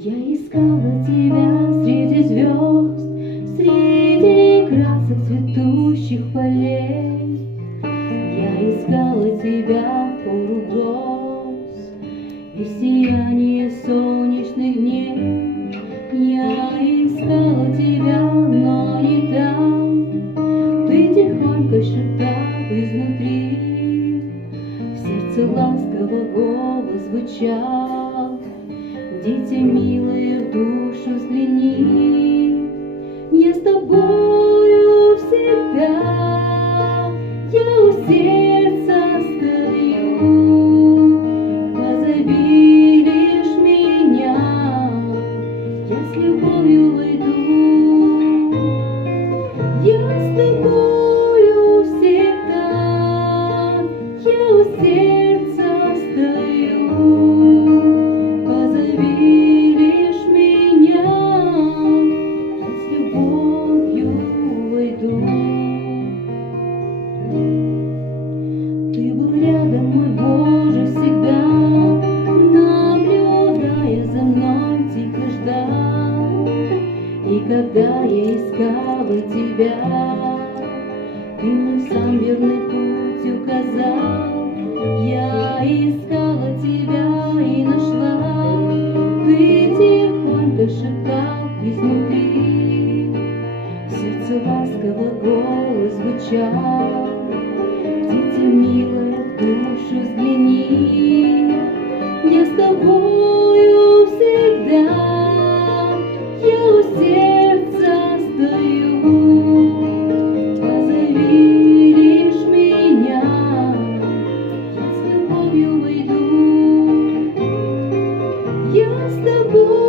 Я искала тебя среди звезд, среди красок цветущих полей. Я искала тебя в пору гроз и в сиянии солнечных дней. Я искала тебя, но не там. Ты тихонько шептал изнутри, в сердце ласково голос звучал: дитя милое, в душу взгляни, я с тобою всегда, я у сердца стою, позови лишь меня, я с любовью войду, я с тобою всегда, я у сердца стою. Ты был рядом, мой Боже, всегда, наблюдая за мной, тихо ждал. И когда я искала тебя, ты мне сам верный путь указал. Я искала тебя и нашла, ты тихонько шептал изнутри, в сердце ласково голос звучал: дитя милое, в душу взгляни, я с тобою всегда, я у сердца стою, позови лишь меня, я с тобою войду, я с тобой.